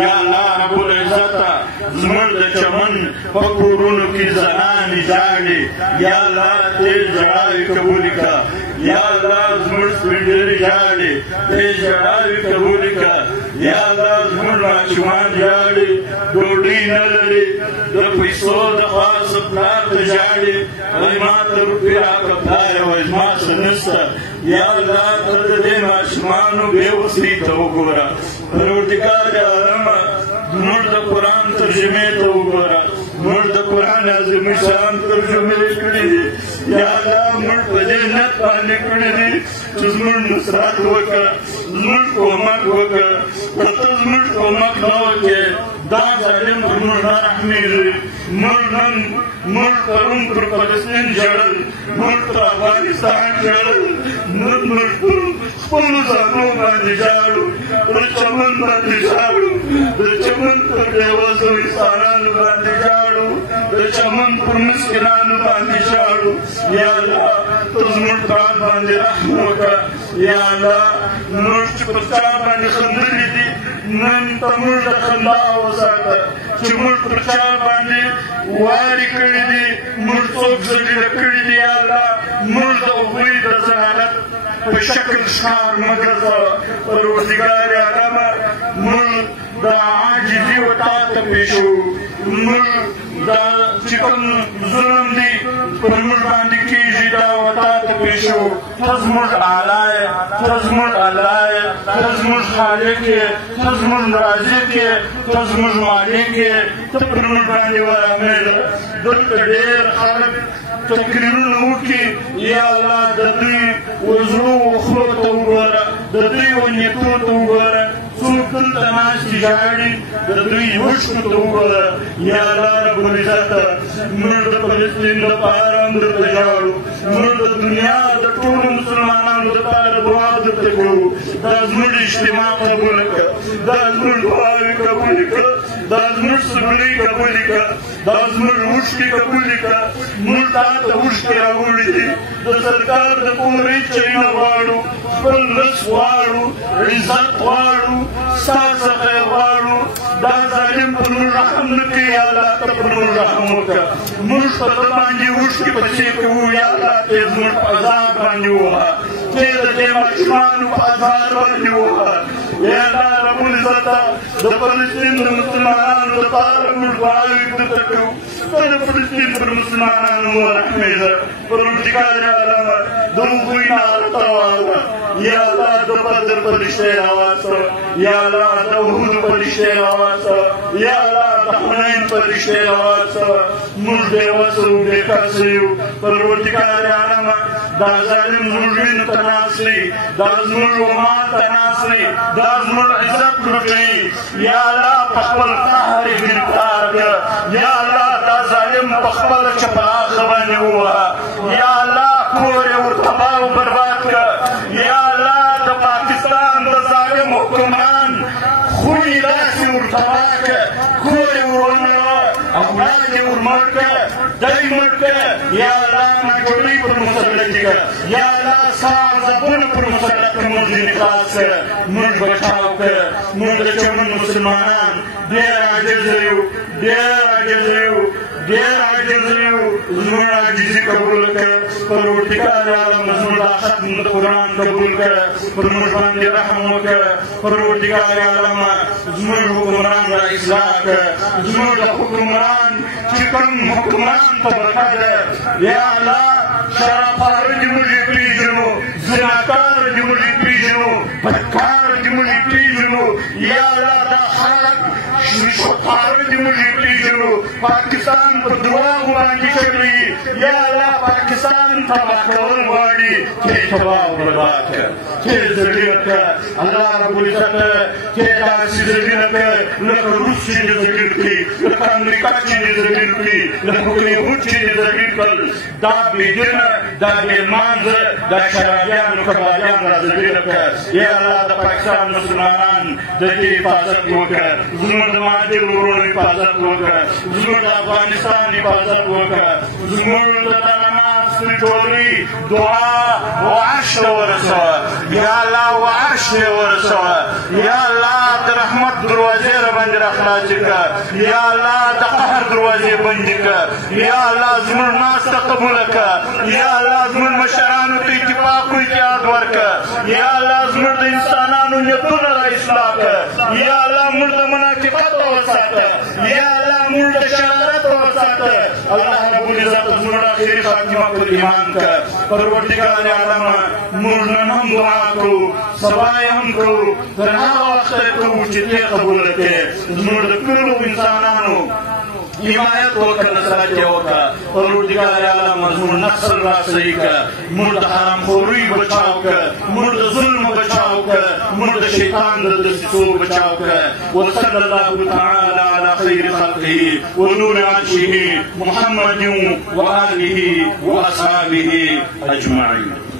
یا الله رب العزته زموږ د چمن په کورونو کې زنانې ژاړي یا الله دې ژړاوې قبولې کړه یا الله زموږ سپین ږیرې ژاړي دې ژړاوې قبولې کړه یا الله زموږ ماشومان ژاړي ډوډۍ نه لري د پیسو د خاصه پلار ته ژاړي وایي ما ته روپۍ راکړه پلاره وایي زما څه نشته یا الله ته د دې ماشومانو بېوسۍ ته وګوره پروردګار عالمه زموږ د قرآن ترجمې ته وګوره زموږ د قرآن عظیم شان ترجمې کړي دي یا الله موږ په دې نیت باندې کړي دي چې زموږ نصرت وکړه زموږ کومک وکړه که ته زموږ کومک نه وکړې دا ظالم پر موږ نه رحمېږي موږ پرون پر فلسطین ژړل موږ پر افغانستان ژړل موږ پر خپلو ځانو باندې ژاړو پر چمن باندې ژاړو د چمن پر بېوزلو انسانانو باندې ژاړو د چمن پر مسکینانو باندې ژاړو یا الله ته زموږ پران باندې رحم وکړه یا الله موږ چې پر چا باندې خندلي دي نن ته موږ د خندا وساته چې موږ پر چا باندې وارې کړي دي موږ څوک ذلیله کړي دي یا الله موږ د هغوی د ذلالت په شکل ښکار مه ګرځوه پروردګار عالمه موږ د عاجزي و تا ته پېښوو موږ دا چې کوم ظلم دی پر موږ باندې کېږي دا و تا ته پېښوو ته زموږ اعلی یې ته زموږ الله یې ته زموږ خالق یې ته زموږ رازق یې ته زموږ مالک یې ته پر موږ باندې ورحمېږه دلته ډېر خلک تقریرونه وکړي یا الله د دوی وزړو وخلو ته وګوره د دوی نیتو ته وګوره څوک دلته ناست دي ژاړي د دوی اوښکو ته وګوره یا الله رب العزته موږ د فلسطین دپاره هم درته ژاړو موږ د دنیا د ټولو مسلمانانو دپاره دعا درته کوو دا زموږ اجتماع قبوله کړه دا زموږ دعاوې قبولې کړه دا زموږ صبرې قبولې کړه دا زموږ اوښکې قبولې کړه موږ تا ته اوښکې راوړي دي د سرکار د کورۍ چینه غواړو خپل رزق غواړو عزت غواړو ستا څخه یې غواړو دا ظالم پر موږ رحم نه کوي یا الله ته پر موږ رحم وکړه موږ په ده باندې اوښکې پسې کوو یا الله ته یې زموږ په عذاب باندې ووهه ته یې د دې ماشومانو په عذاب باندې ووهه یا الله رب العزته د فلسطین د مسلمانانو دپاره موږ دعاوې درته کوو ته د فلسطین پر مسلمانانو ورحمېږه پروردګار عالمه د هغوی نه هلته واوره یا الله د بدر فرشتې راواستوه یا الله د احد فرشتې راواستوه یا الله د حنین فرشتې راواستوه موږ بېوسه وو بېکسه یو پروردګار عالمه دا ظالم زموږ وینو ته ناست دی دا زموږ ومال ته ناست دی دا زموږ عزت لوټوي یا الله په خپل قهر یې ګرفتار کړه یا الله دا ظالم په خپله چپلاخه باندې ووهه یا الله کور یې ورته تباه او برباد کړه یا الله د پاکستان د ظالم حکمران خوی داسې ور تباه کړه کور یې ور ونړوه اولاد یې ور مړ کړه دی مړ کړه یا الله ناجوړۍ پر مسلط یې کړه یا الله ستا عذابونه پر مسلط کړه موږ ځینې خلاص کړه موږ بچاو کړه موږ د چمن مسلمانان ډېر عاجزه یو ډېر عاجزه یو ډېر عاجزه یو زموږ عاجزي قبول کړه پروردګار عالم زموږ دا ختم د قرآن قبول کړه پر موږ باندې رحم وکړه پروردګار عالم زموږ حکمران را اصلاح کړه زموږ د حکمران چې کوم حکمران طبقه ده یا الله شرابخواره دې موږ یې پېژنو زناکاره دې موږ یې پېژنو بدکاره دې موږ یې پېژنو یا الله دا خلک شوکاره دې موږ یې پېژنو پاکستان په دروغو باندې چلوي یا الله پاکستان تباه کول غواړي چې یې تباه او برباد کړه چې یې ذلیله کړه الله رب العزته چې یې داسې ذلیله کړه لکه روس چې یې ذلیل کړي لکه امریکا چې یې ذلیل کړي لکه یهود چې یې ذلیل کړل دا بېدینه دا بېلمانځه دا شرابیان کبابیان را ذلیله کړه یا الله د پاکستان مسلمانان د دې حفاظت وکړه زموږ د مهاجر وروڼو حفاظت وکړه زموږ د افغانستان حفاظت وکړه زموږ د دغه ناست سپیټوري دعا وعرش ته ورسوه یا الله وعرش ته ورسوه یا الله د رحمت دروازې راباندې راخلاصې کړه یا الله د قهر دروازې بندې کړه یا الله زموږ ناسته قبوله کړه یا الله زموږ مشرانو ته اتفاق و اتحاد ورکړه یا الله زموږ د انسانانو نیتونه را اصلاح کړه یا الله موږ د منافقت وساته یا الله موږ د شرارت وساته الله رب العزت زموږ آخري خاتمه پر ایمان کړه پروردګار عالم موږ نن هم دعا کوو سبا یې هم کوو تر هغه وخته کوو چې ته قبوله کړې زموږ د ټولو انسانانو حمایت وکړه نصرت یې وکړه پروردګار عالم زموږ نسل را صحیح کړه موږ د حرامخورۍ بچاو کړه موږ د ظلم بچاو کړه موږ د شیطان د دسیسو بچاو کړه وصلی الله تعالی علی خیر خلقه ونور عرشه محمد وآله وأصحابه أجمعين.